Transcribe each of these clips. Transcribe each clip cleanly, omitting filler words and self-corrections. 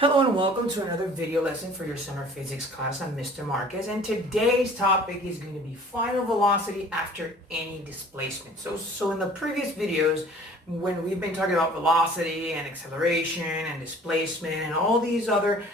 Hello and welcome to another video lesson for your summer physics class. I'm Mr. Marquez, and today's topic is going to be final velocity after any displacement. So in the previous videos, when we've been talking about velocity and acceleration and displacement and all these other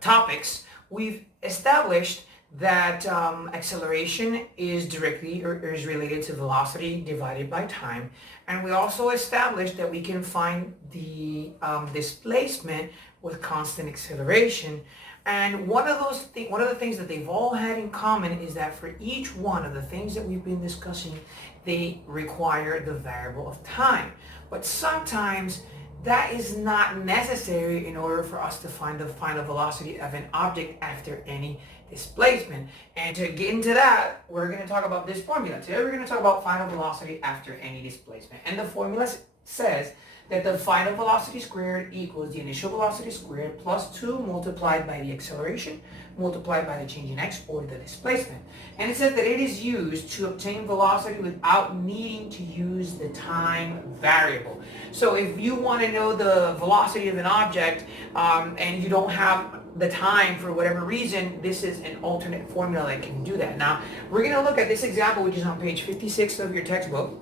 topics, we've established that acceleration is directly or is related to velocity divided by time, and we also established that we can find the displacement with constant acceleration. And one of the things that they've all had in common is that for each one of the things that we've been discussing, they require the variable of time. But sometimes that is not necessary in order for us to find the final velocity of an object after any displacement. And to get into that, we're going to talk about this formula. Today we're going to talk about final velocity after any displacement. And the formula says that the final velocity squared equals the initial velocity squared plus 2 multiplied by the acceleration multiplied by the change in x, or the displacement. And it says that it is used to obtain velocity without needing to use the time variable. So if you want to know the velocity of an object and you don't have the time for whatever reason, this is an alternate formula that can do that. Now, we're going to look at this example, which is on page 56 of your textbook.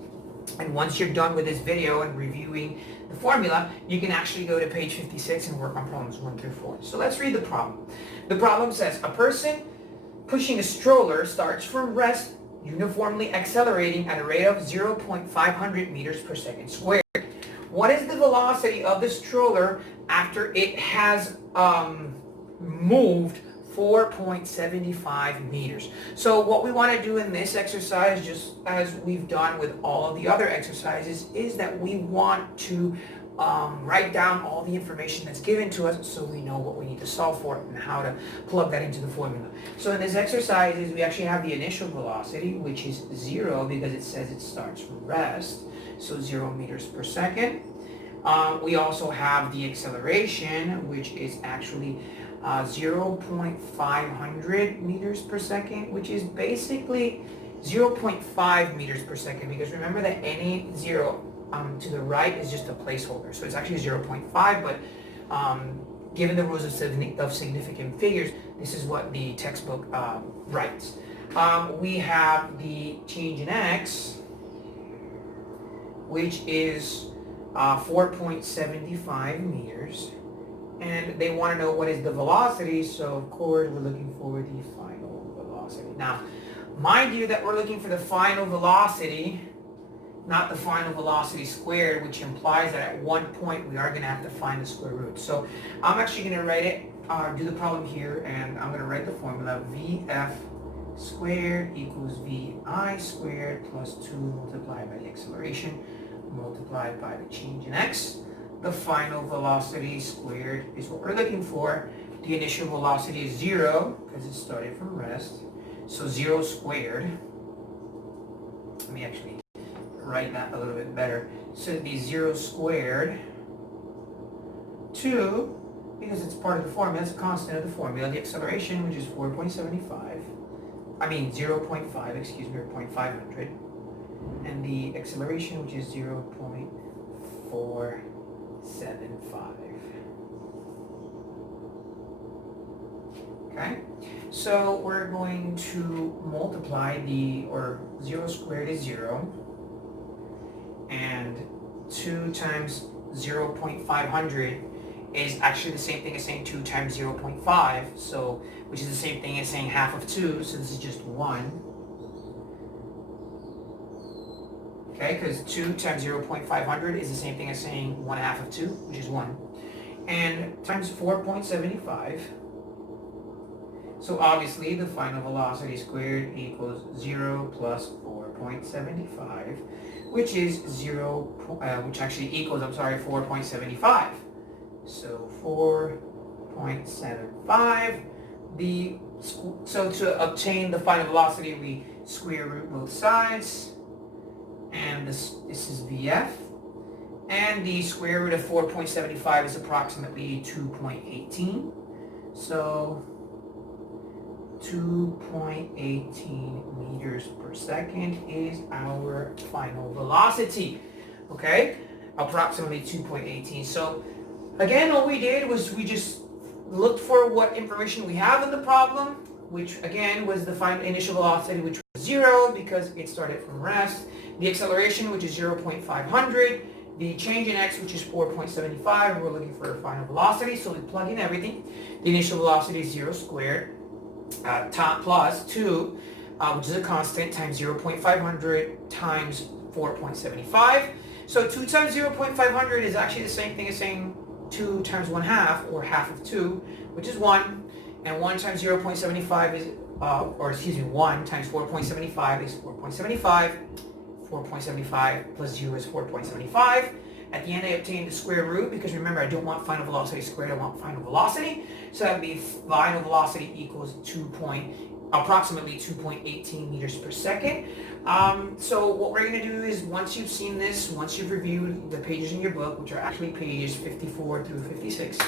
And once you're done with this video and reviewing the formula, you can actually go to page 56 and work on problems 1 through 4. So let's read the problem. The problem says, a person pushing a stroller starts from rest, uniformly accelerating at a rate of 0.500 meters per second squared. What is the velocity of the stroller after it has moved 4.75 meters. So what we want to do in this exercise, just as we've done with all of the other exercises, is that we want to write down all the information that's given to us so we know what we need to solve for and how to plug that into the formula. So in this exercise, we actually have the initial velocity, which is 0 because it says it starts from rest, so 0 meters per second. We also have the acceleration, which is actually 0.500 meters per second, which is basically 0.5 meters per second, because remember that any 0 to the right is just a placeholder. So it's actually 0.5, but given the rules of significant figures, this is what the textbook writes. We have the change in x, which is 4.75 meters. And they want to know what is the velocity, so of course we're looking for the final velocity. Now, mind you that we're looking for the final velocity, not the final velocity squared, which implies that at one point we are going to have to find the square root. So I'm actually going to write it, do the problem here, and I'm going to write the formula Vf squared equals Vi squared plus 2 multiplied by the acceleration multiplied by the change in x. The final velocity squared is what we're looking for. The initial velocity is 0 because it started from rest. So 0 squared. Let me actually write that a little bit better. So it'd be 0 squared 2, because it's part of the formula, it's a constant of the formula. The acceleration, which is 0.5, excuse me, or 0.500. And the acceleration, which is 0.475. Okay, so we're going to multiply 0 squared is 0, and 2 times 0.500 is actually the same thing as saying 2 times 0.5, so which is the same thing as saying half of 2, so this is just 1. Okay, because 2 times 0.500 is the same thing as saying 1 half of 2, which is 1. And times 4.75. So obviously the final velocity squared equals 0 plus 4.75, which is which actually equals, 4.75. So 4.75. So to obtain the final velocity, we square root both sides. And this is Vf, and the square root of 4.75 is approximately 2.18. So 2.18 meters per second is our final velocity. Okay, approximately 2.18. So Again, all we did was we just looked for what information we have in the problem, which again was the final initial velocity, which was 0 because it started from rest, the acceleration, which is 0.500, the change in x, which is 4.75, we're looking for a final velocity, so we plug in everything. The initial velocity is 0 squared, plus 2, which is a constant, times 0.500 times 4.75. So 2 times 0.500 is actually the same thing as saying 2 times 1/2, or half of 2, which is 1, and 1 times 0.75 is, 1 times 4.75 is 4.75, 4.75 plus 0 is 4.75. At the end I obtain the square root, because remember I don't want final velocity squared, I want final velocity. So that would be final velocity equals approximately 2.18 meters per second. So what we're going to do is, once you've seen this, once you've reviewed the pages in your book, which are actually pages 54 through 56,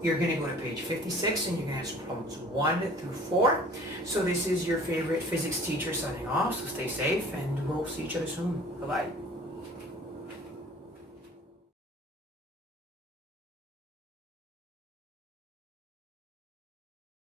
you're going to go to page 56 and you're going to answer problems 1 through 4. So this is your favorite physics teacher signing off, so stay safe and we'll see each other soon. Bye-bye.